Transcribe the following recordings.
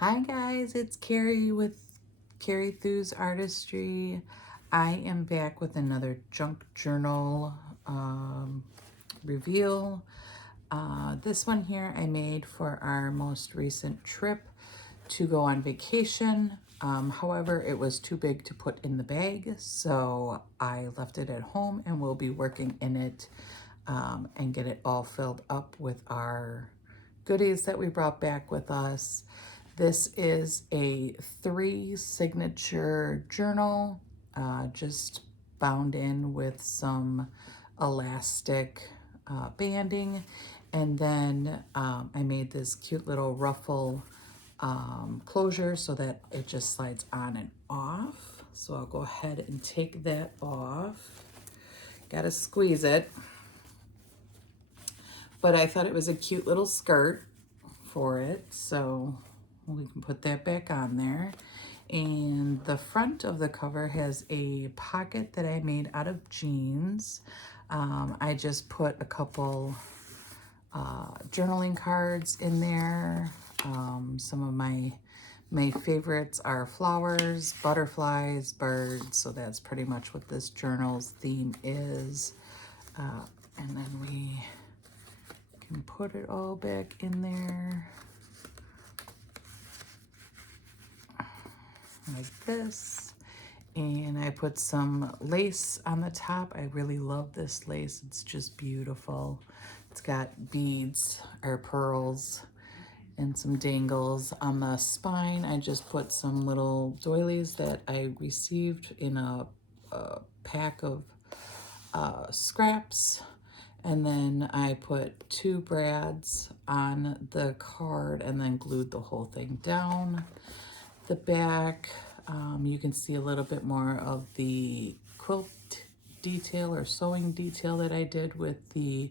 Hi guys, it's Carrie with Carrie Thu's Artistry. I am back with another junk journal reveal. This one here I made for our most recent trip to go on vacation. However, it was too big to put in the bag, so I left it at home and we'll be working in it and get it all filled up with our goodies that we brought back with us. This is a 3 signature journal, just bound in with some elastic banding. And then I made this cute little ruffle closure so that it just slides on and off. So I'll go ahead and take that off. Gotta squeeze it. But I thought it was a cute little skirt for it, so we can put that back on there. And the front of the cover has a pocket that I made out of jeans. I just put a couple journaling cards in there. Some of my favorites are flowers, butterflies, birds, so that's pretty much what this journal's theme is. And then we can put it all back in there like this. And I put some lace on the top. I really love this lace. It's just beautiful. It's got beads or pearls and some dangles. On the spine, I just put some little doilies that I received in a pack of scraps. And then I put 2 brads on the card and then glued the whole thing down. The back, you can see a little bit more of the quilt detail or sewing detail that I did with the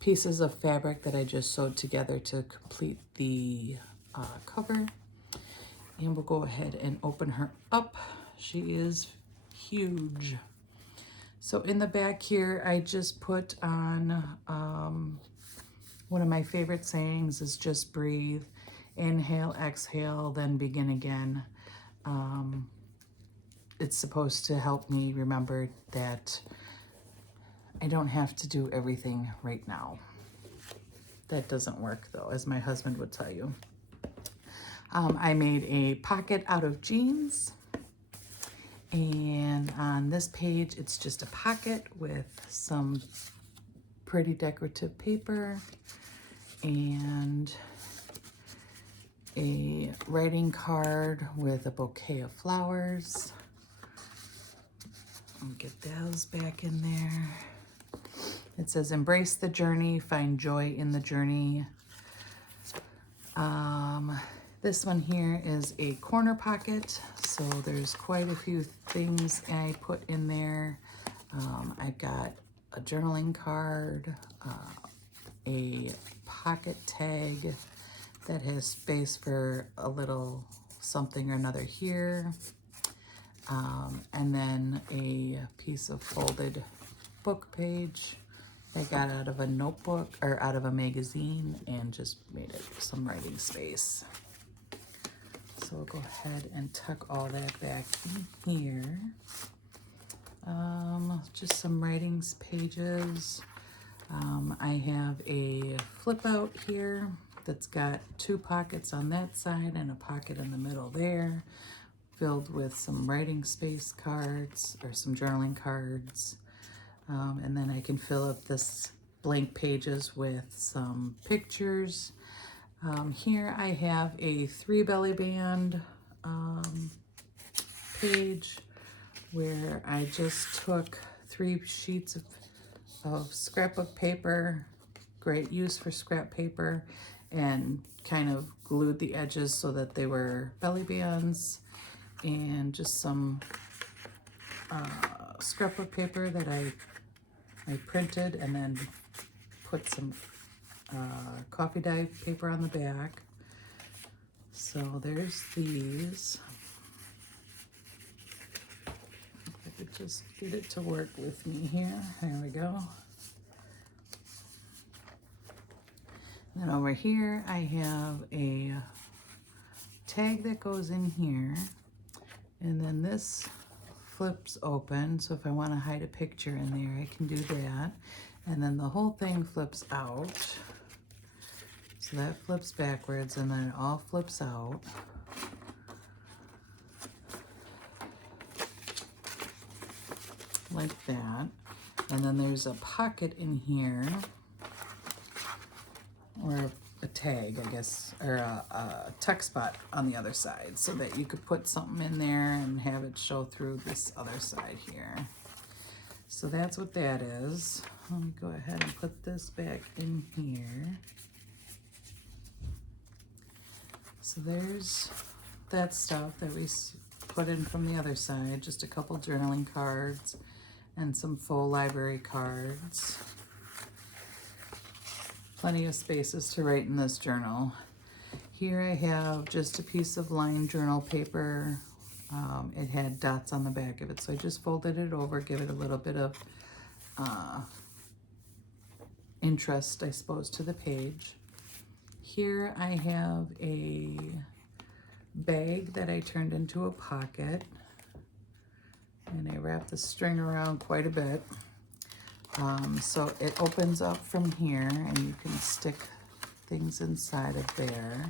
pieces of fabric that I just sewed together to complete the cover. And we'll go ahead and open her up. She is huge. So in the back here, I just put on one of my favorite sayings is just breathe, inhale, exhale, then begin again. It's supposed to help me remember that I don't have to do everything right now. That doesn't work though, as my husband would tell you. I made a pocket out of jeans. And on this page, it's just a pocket with some pretty decorative paper and a writing card with a bouquet of flowers. I'll get those back in there. It says, embrace the journey, find joy in the journey. This one here is a corner pocket, so there's quite a few things I put in there. I've got a journaling card, a pocket tag that has space for a little something or another here, and then a piece of folded book page I got out of a notebook or out of a magazine and just made it some writing space. So we'll go ahead and tuck all that back in here. Just some writings pages. I have a flip out here that's got 2 pockets on that side and a pocket in the middle there, filled with some writing space cards or some journaling cards. And then I can fill up this blank pages with some pictures. Here I have a 3 belly band page where I just took 3 sheets of scrapbook paper, great use for scrap paper, and kind of glued the edges so that they were belly bands, and just some scrapbook paper that I printed and then put some coffee dye paper on the back. So there's these. If I could just get it to work with me here. There we go. And then over here I have a tag that goes in here, and then this flips open, so if I want to hide a picture in there, I can do that. And then the whole thing flips out. So that flips backwards, and then it all flips out. Like that. And then there's a pocket in here, or a tag, I guess, or a tuck spot on the other side, so that you could put something in there and have it show through this other side here. So that's what that is. Let me go ahead and put this back in here. So there's that stuff that we put in from the other side, just a couple journaling cards and some faux library cards. Plenty of spaces to write in this journal. Here I have just a piece of lined journal paper. It had dots on the back of it, so I just folded it over, give it a little bit of interest, I suppose, to the page. Here I have a bag that I turned into a pocket, and I wrapped the string around quite a bit. So it opens up from here, and you can stick things inside of there.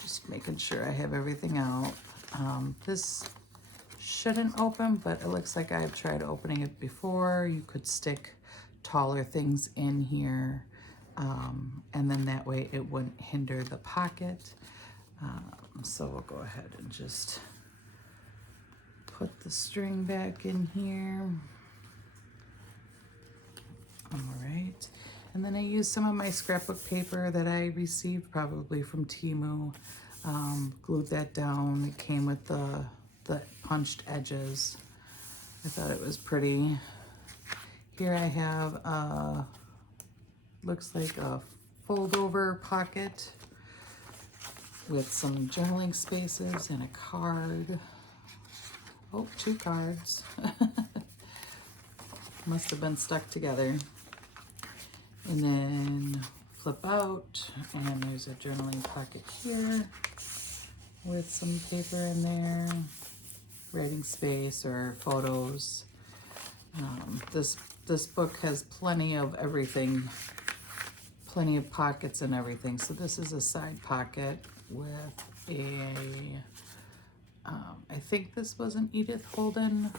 Just making sure I have everything out. This shouldn't open, but it looks like I've tried opening it before. You could stick taller things in here, and then that way it wouldn't hinder the pocket. So we'll go ahead and just put the string back in here. All right, and then I used some of my scrapbook paper that I received probably from Temu, glued that down. It came with the punched edges. I thought it was pretty. Here I have, looks like a fold over pocket with some journaling spaces and a card. Oh, 2 cards. Must have been stuck together. And then flip out, and there's a journaling pocket here with some paper in there, writing space or photos. This book has plenty of everything, plenty of pockets and everything. So this is a side pocket with I think this was an Edith Holden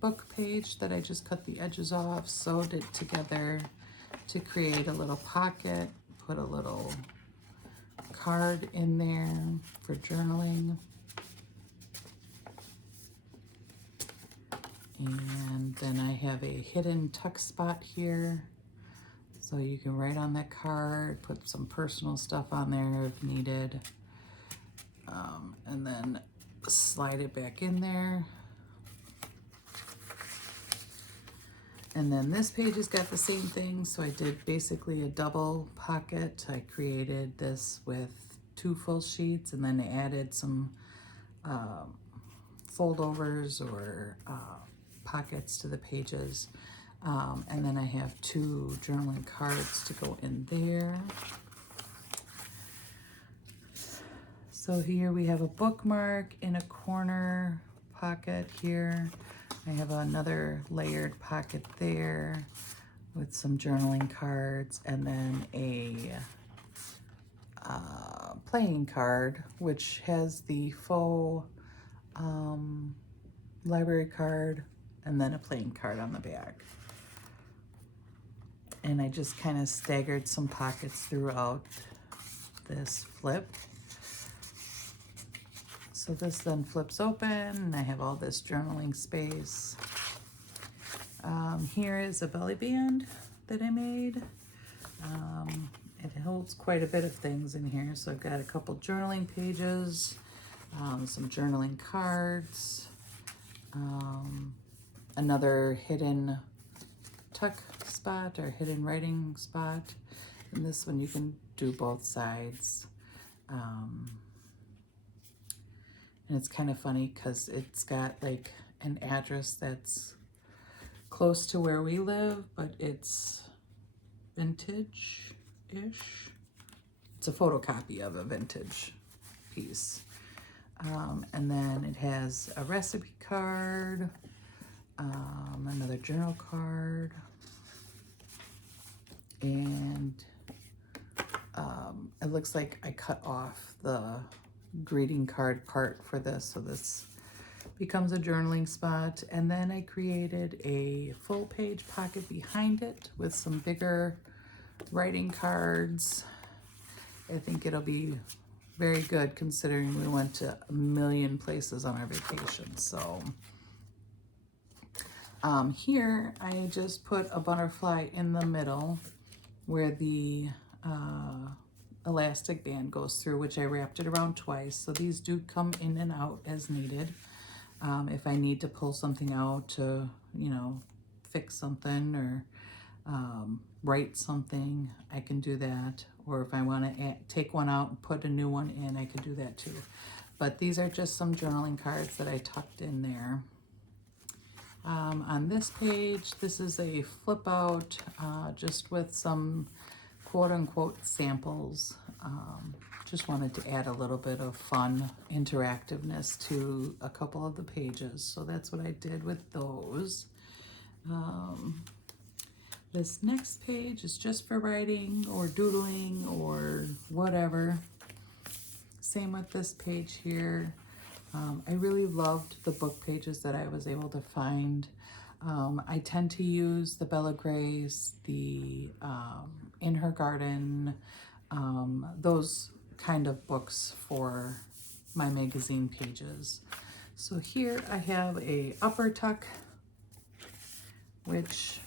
book page that I just cut the edges off, sewed it together to create a little pocket, put a little card in there for journaling. And then I have a hidden tuck spot here, so you can write on that card, put some personal stuff on there if needed, and then slide it back in there. And then this page has got the same thing, so I did basically a double pocket. I created this with 2 full sheets, and then added some foldovers or pockets to the pages. And then I have 2 journaling cards to go in there. So here we have a bookmark in a corner pocket here. I have another layered pocket there with some journaling cards, and then a playing card, which has the faux library card and then a playing card on the back. And I just kind of staggered some pockets throughout this flip. So this then flips open, and I have all this journaling space. Here is a belly band that I made. It holds quite a bit of things in here. So I've got a couple journaling pages, some journaling cards, another hidden tuck spot or hidden writing spot. And this one you can do both sides. And it's kind of funny because it's got like an address that's close to where we live, but it's vintage-ish. It's a photocopy of a vintage piece. And then it has a recipe card, another journal card, and it looks like I cut off the greeting card part for this, so this becomes a journaling spot. And then I created a full page pocket behind it with some bigger writing cards. I think it'll be very good considering we went to a million places on our vacation. So here I just put a butterfly in the middle where the elastic band goes through, which I wrapped it around twice. So these do come in and out as needed. If I need to pull something out to, you know, fix something or write something, I can do that. Or if I want to take one out and put a new one in, I could do that too. But these are just some journaling cards that I tucked in there. On this page, this is a flip out just with some quote-unquote samples. Just wanted to add a little bit of fun interactiveness to a couple of the pages, so that's what I did with those. This next page is just for writing or doodling or whatever. Same with this page here. I really loved the book pages that I was able to find. I tend to use the Bella Grace, the In Her Garden, those kind of books for my magazine pages. So here I have a upper tuck, which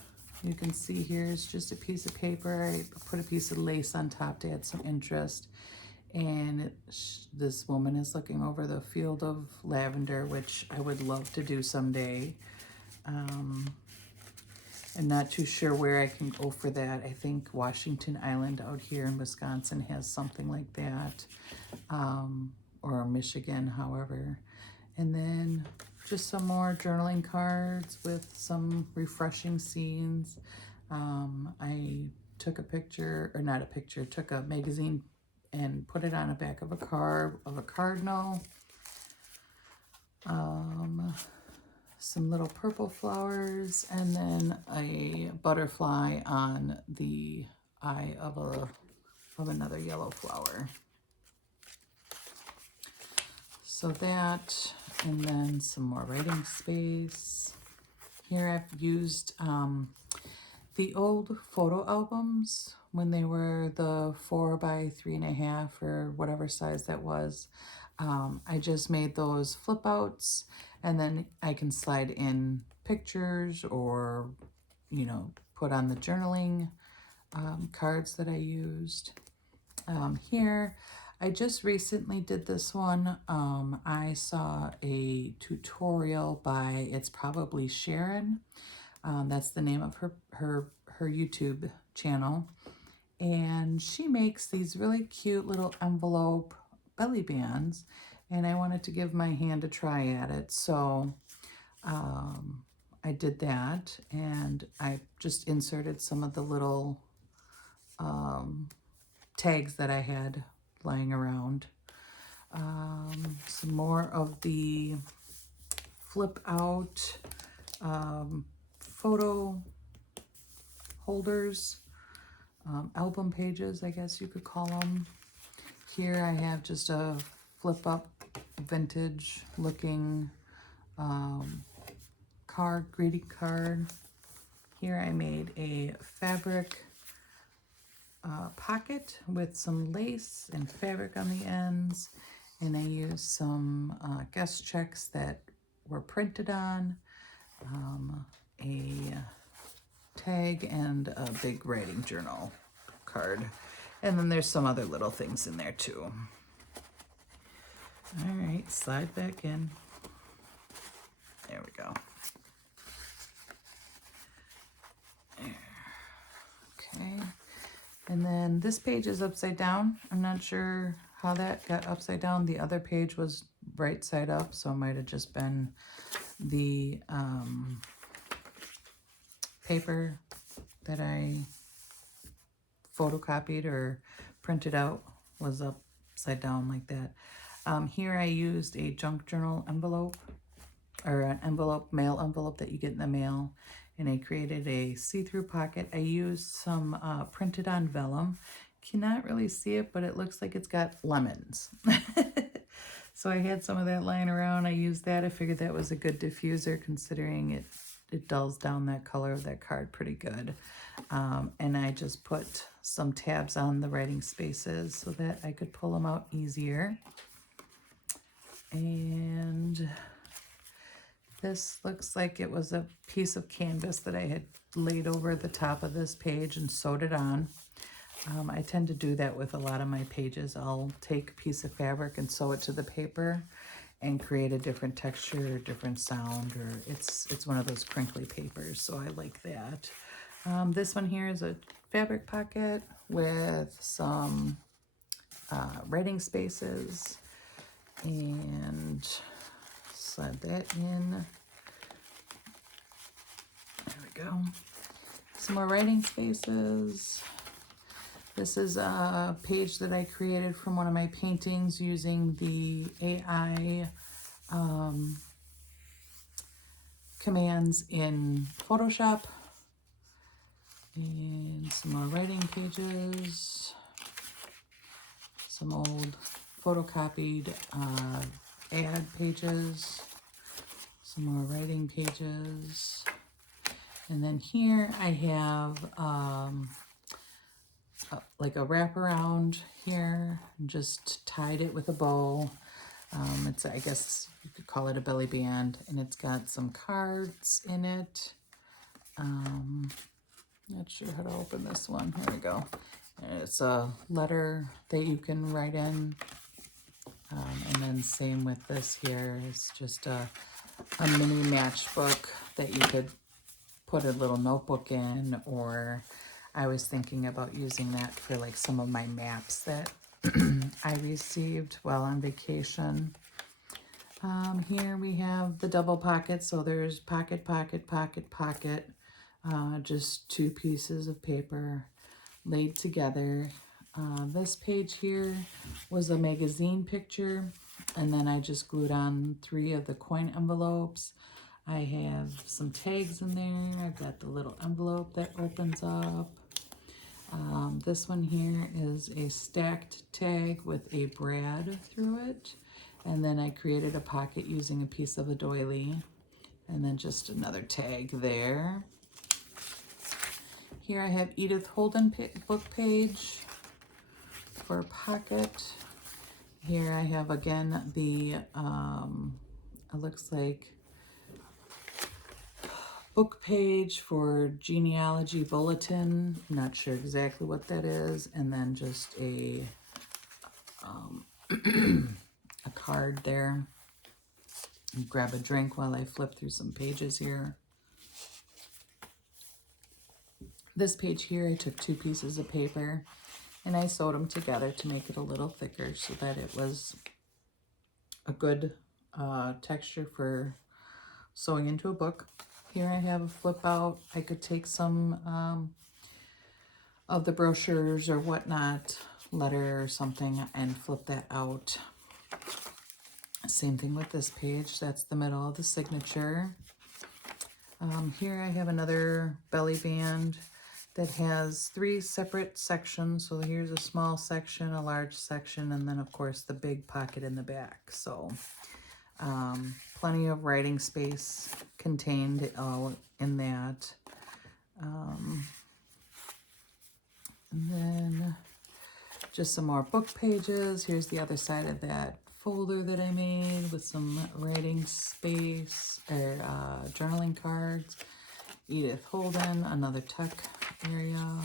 you can see here is just a piece of paper. I put a piece of lace on top to add some interest. And this woman is looking over the field of lavender, which I would love to do someday. I'm not too sure where I can go for that. I think Washington Island out here in Wisconsin has something like that, or Michigan, however. And then just some more journaling cards with some refreshing scenes. I took a picture, or not a picture, took a magazine and put it on the back of a card of a cardinal. Some little purple flowers, and then a butterfly on the eye of another yellow flower. So that, and then some more writing space. Here I've used the old photo albums when they were the 4 by 3.5 or whatever size that was. I just made those flip outs, and then I can slide in pictures or, you know, put on the journaling cards that I used. Here, I just recently did this one. I saw a tutorial by, it's probably Sharon. That's the name of her YouTube channel. And she makes these really cute little envelope belly bands, and I wanted to give my hand a try at it. So I did that, and I just inserted some of the little tags that I had lying around. Some more of the flip out photo holders, album pages, I guess you could call them. Here I have just a flip up vintage looking card, greeting card. Here I made a fabric pocket with some lace and fabric on the ends, and I used some guest checks that were printed on, a tag, and a big writing journal card. And then there's some other little things in there too. All right, slide back in. There we go. Okay, and then this page is upside down. I'm not sure how that got upside down. The other page was right side up, so it might have just been the paper that I photocopied or printed out was upside down like that. Here I used a junk journal envelope, or an envelope, mail envelope that you get in the mail, and I created a see-through pocket. I used some printed on vellum. Cannot really see it, but it looks like it's got lemons. So I had some of that lying around. I used that. I figured that was a good diffuser considering it dulls down that color of that card pretty good. And I just put some tabs on the writing spaces so that I could pull them out easier. And this looks like it was a piece of canvas that I had laid over the top of this page and sewed it on. I tend to do that with a lot of my pages. I'll take a piece of fabric and sew it to the paper and create a different texture, different sound, or it's one of those crinkly papers, so I like that. This one here is a fabric pocket with some writing spaces, and slide that in. There we go. Some more writing spaces. This is a page that I created from one of my paintings using the AI commands in Photoshop. And some more writing pages. Some old photocopied ad pages. Some more writing pages. And then here I have like a wraparound here, and just tied it with a bow. It's, I guess you could call it a belly band, and it's got some cards in it. Not sure how to open this one. Here we go. And it's a letter that you can write in. And then same with this here. It's just a mini matchbook that you could put a little notebook in, or I was thinking about using that for like some of my maps that I received while on vacation. Here we have the double pocket, so there's pocket, pocket, pocket, pocket. Just two pieces of paper laid together. This page here was a magazine picture, and then I just glued on 3 of the coin envelopes. I have some tags in there. I've got the little envelope that opens up. This one here is a stacked tag with a brad through it. And then I created a pocket using a piece of a doily. And then just another tag there. Here I have Edith Holden book page for a pocket. Here I have again the, it looks like book page for genealogy bulletin. I'm not sure exactly what that is. And then just a a card there. And grab a drink while I flip through some pages here. This page here, I took 2 pieces of paper and I sewed them together to make it a little thicker so that it was a good texture for sewing into a book. Here I have a flip out. I could take some of the brochures or whatnot, letter or something, and flip that out. Same thing with this page. That's the middle of the signature. Here I have another belly band that has 3 separate sections. So here's a small section, a large section, and then of course the big pocket in the back. So plenty of writing space contained all in that. And then just some more book pages. Here's the other side of that folder that I made with some writing space, or journaling cards. Edith Holden, another tech area.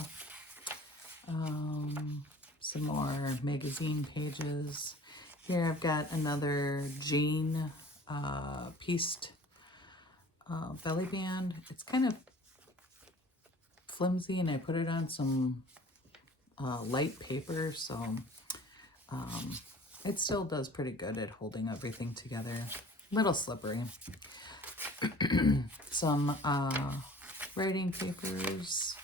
Some more magazine pages. Here I've got another Jean pieced belly band. It's kind of flimsy, and I put it on some light paper, so it still does pretty good at holding everything together. Little slippery. Some writing papers.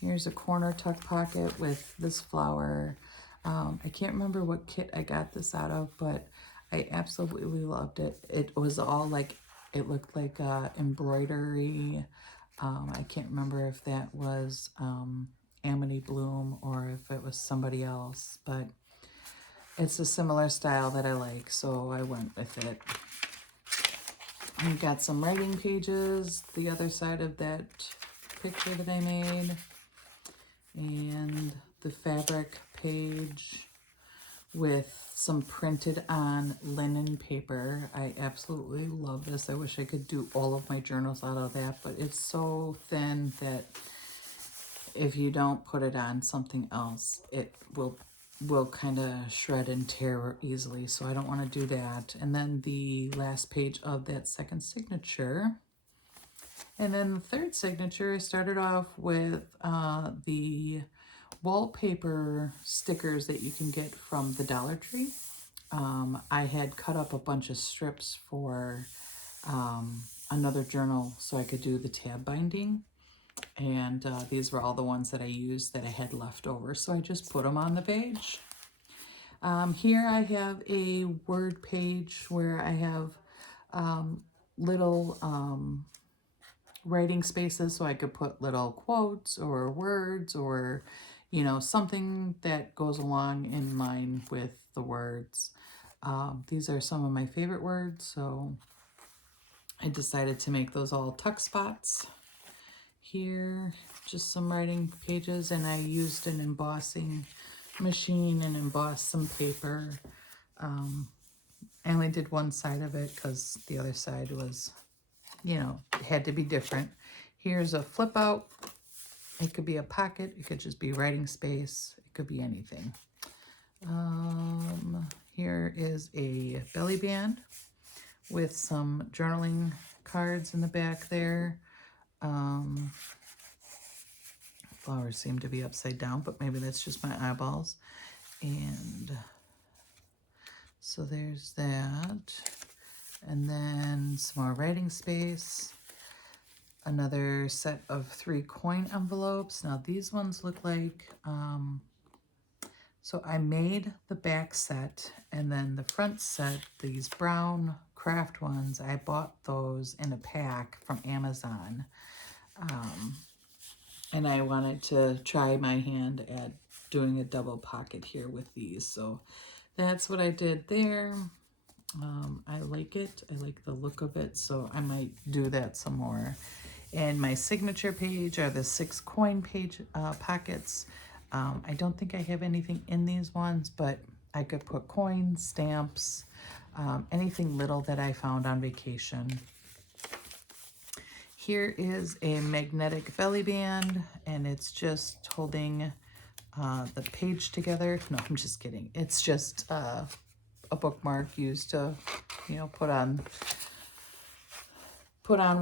Here's a corner tuck pocket with this flower. I can't remember what kit I got this out of, but I absolutely loved it. It was all like, it looked like embroidery. I can't remember if that was Amity Bloom or if it was somebody else, but it's a similar style that I like, so I went with it. I've got some writing pages, the other side of that picture that I made, and the fabric page with some printed on linen paper. I absolutely love this. I wish I could do all of my journals out of that, but it's so thin that if you don't put it on something else, it will kind of shred and tear easily, so I don't want to do that. And then the last page of that second signature. And then the third signature, I started off with the wallpaper stickers that you can get from the Dollar Tree. I had cut up a bunch of strips for another journal so I could do the tab binding. And these were all the ones that I used that I had left over, so I just put them on the page. Here I have a word page where I have little writing spaces so I could put little quotes or words or, you know, something that goes along in line with the words. These are some of my favorite words, so I decided to make those all tuck spots. Here, just some writing pages, and I used an embossing machine and embossed some paper. I only did one side of it because the other side was, you know, it had to be different. Here's a flip out. It could be a pocket. It could just be writing space. It could be anything. Here is a belly band with some journaling cards in the back there. Flowers seem to be upside down, but maybe that's just my eyeballs. And so there's that. And then some more writing space. Another set of 3 coin envelopes. Now these ones look like, so I made the back set, and then the front set, these brown craft ones, I bought those in a pack from Amazon. And I wanted to try my hand at doing a double pocket here with these. So that's what I did there. I like it. I like the look of it, so I might do that some more. And my signature page are the 6 coin page pockets. I don't think I have anything in these ones, but I could put coins, stamps, anything little that I found on vacation. Here is a magnetic belly band, and it's just holding the page together. No, I'm just kidding. It's just a bookmark used to, you know, put on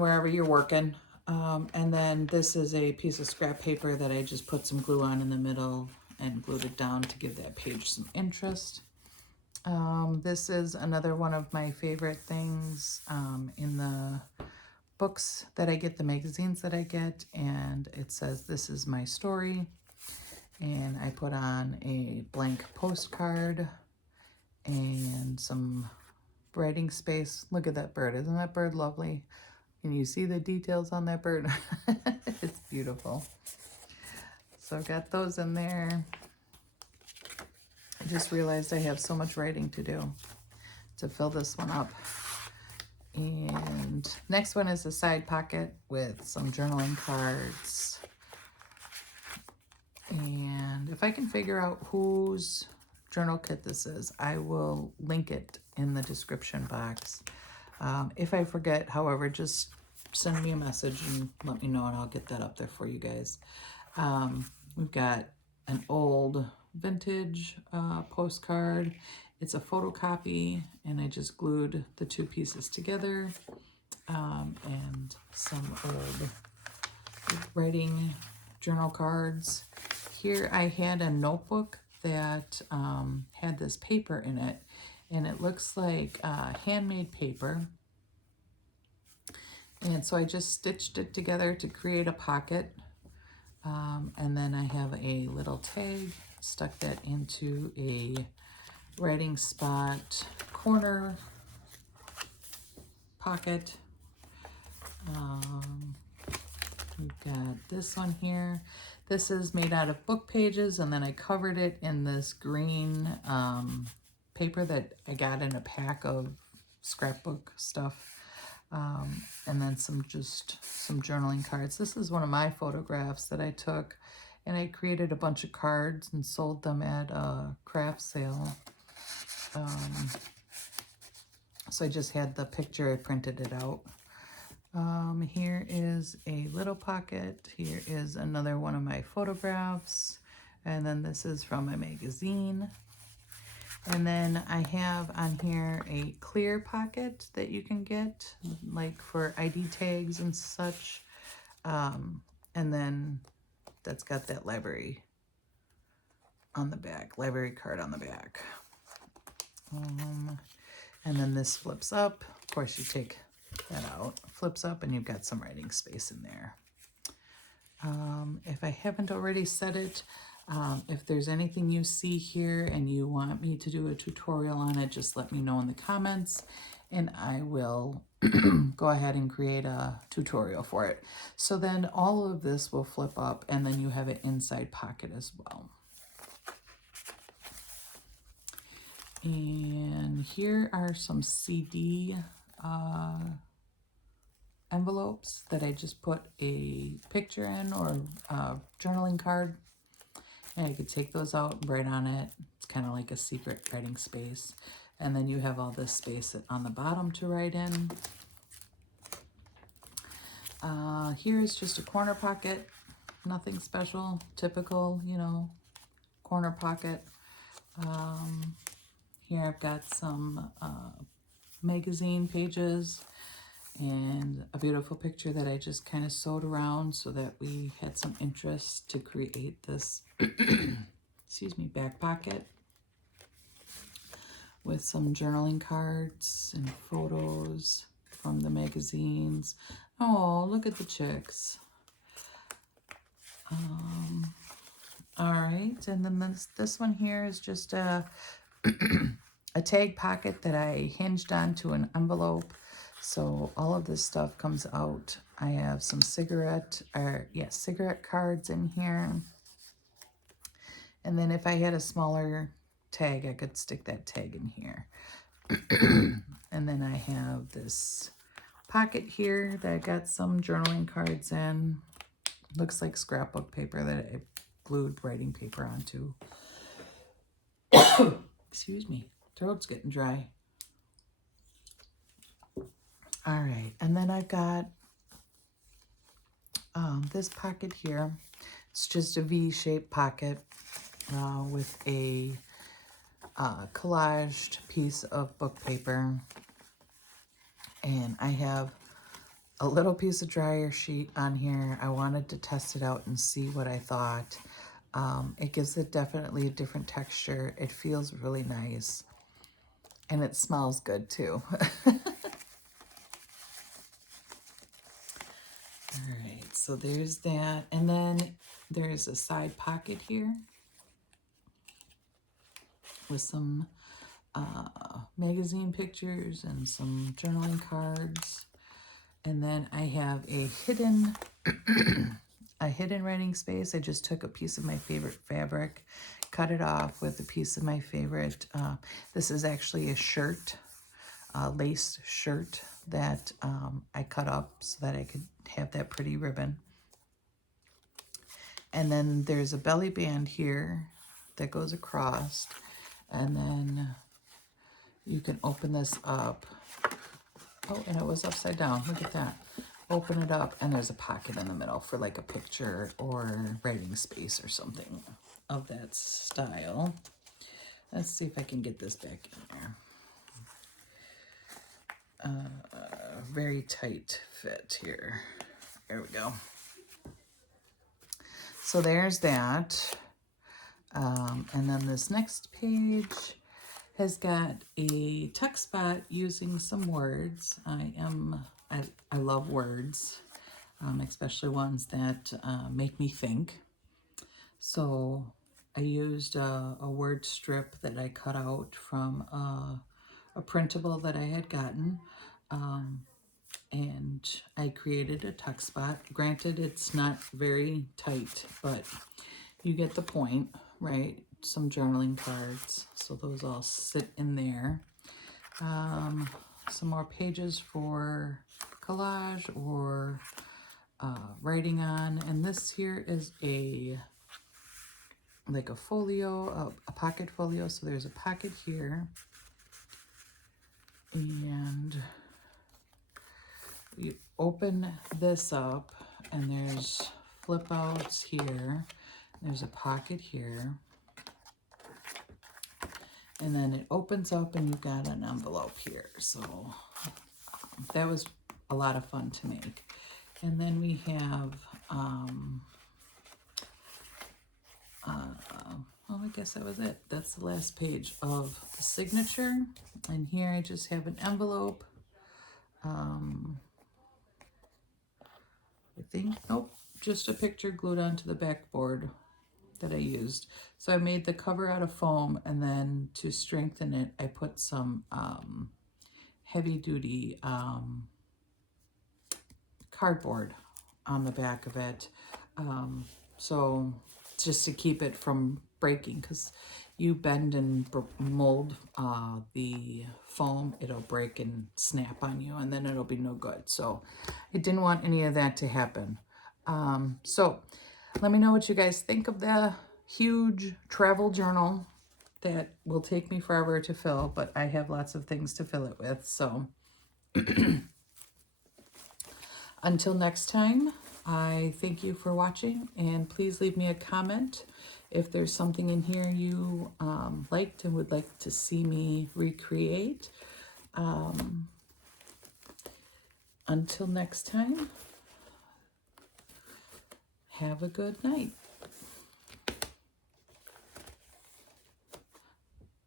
wherever you're working. And then this is a piece of scrap paper that I just put some glue on in the middle and glued it down to give that page some interest. This is another one of my favorite things in the books that I get, the magazines that I get, and it says, "This is my story." And I put on a blank postcard and some writing space. Look at that bird. Isn't that bird lovely? Can you see the details on that bird? It's beautiful. So I've got those in there. I just realized I have so much writing to do to fill this one up. And next one is a side pocket with some journaling cards. And if I can figure out whose journal kit this is, I will link it in the description box. If I forget, however, just send me a message and let me know, and I'll get that up there for you guys. We've got an old vintage postcard. It's a photocopy, and I just glued the 2 pieces together. And some old writing journal cards. Here I had a notebook that had this paper in it, and it looks like handmade paper. And so I just stitched it together to create a pocket. And then I have a little tag, stuck that into a writing spot corner pocket. We've got this one here. This is made out of book pages, and then I covered it in this green paper that I got in a pack of scrapbook stuff. And then some journaling cards. This is one of my photographs that I took, and I created a bunch of cards and sold them at a craft sale. So I just had the picture, I printed it out. Here is a little pocket. Here is another one of my photographs. And then this is from a magazine. And then I have on here a clear pocket that you can get, like for ID tags and such. And then that's got that library on the back, library card on the back. And then this flips up. Of course, you take that out, flips up, and you've got some writing space in there. If I haven't already said it, if there's anything you see here and you want me to do a tutorial on it, just let me know in the comments, and I will go ahead and create a tutorial for it. So then all of this will flip up, and then you have an inside pocket as well. And here are some CD envelopes that I just put a picture in, or a journaling card, and I could take those out and write on it. It's kind of like a secret writing space. And then you have all this space on the bottom to write in. Here is just a corner pocket, nothing special, typical, you know, corner pocket. Here I've got some magazine pages and a beautiful picture that I just kind of sewed around so that we had some interest to create this excuse me, back pocket with some journaling cards and photos from the magazines. Oh, look at the chicks. All right, and then this one here is just a a tag pocket that I hinged onto an envelope. So all of this stuff comes out. I have some cigarette cards in here. And then if I had a smaller tag, I could stick that tag in here. And then I have this pocket here that I got some journaling cards in. Looks like scrapbook paper that I glued writing paper onto. Excuse me, throat's getting dry. All right, and then I've got this pocket here. It's just a V-shaped pocket with a collaged piece of book paper. And I have a little piece of dryer sheet on here. I wanted to test it out and see what I thought. It gives it definitely a different texture. It feels really nice. And it smells good too. All right, so there's that. And then there's a side pocket here with some magazine pictures and some journaling cards. And then I have a hidden writing space. I just took a piece of my favorite fabric, cut it off with a piece of my favorite. This is actually a shirt, a lace shirt that I cut up so that I could have that pretty ribbon. And then there's a belly band here that goes across. And then you can open this up. Oh, and it was upside down. Look at that. Open it up, and there's a pocket in the middle for like a picture or writing space or something of that style. Let's see if I can get this back in there. Very tight fit here. There we go. So there's that. And then this next page has got a tuck spot using some words. I love words, especially ones that make me think. So I used a word strip that I cut out from a a printable that I had gotten. And I created a tuck spot. Granted, it's not very tight, but you get the point, right? Some journaling cards, so those all sit in there. Some more pages for collage or writing on, and this here is like a folio, a pocket folio. So there's a pocket here, and you open this up, and there's flip outs here. There's a pocket here, and then it opens up, and you've got an envelope here. So that was a lot of fun to make. And then we have well, I guess that was it. That's the last page of the signature. And here I just have an envelope. I think, nope, just a picture glued onto the backboard that I used. So I made the cover out of foam, and then to strengthen it, I put some heavy duty cardboard on the back of it. So just to keep it from breaking, because you bend and mold the foam, it'll break and snap on you, and then it'll be no good. So I didn't want any of that to happen. So let me know what you guys think of the huge travel journal that will take me forever to fill, but I have lots of things to fill it with. So until next time, I thank you for watching, and please leave me a comment if there's something in here you liked and would like to see me recreate. Until next time, have a good night.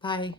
Bye.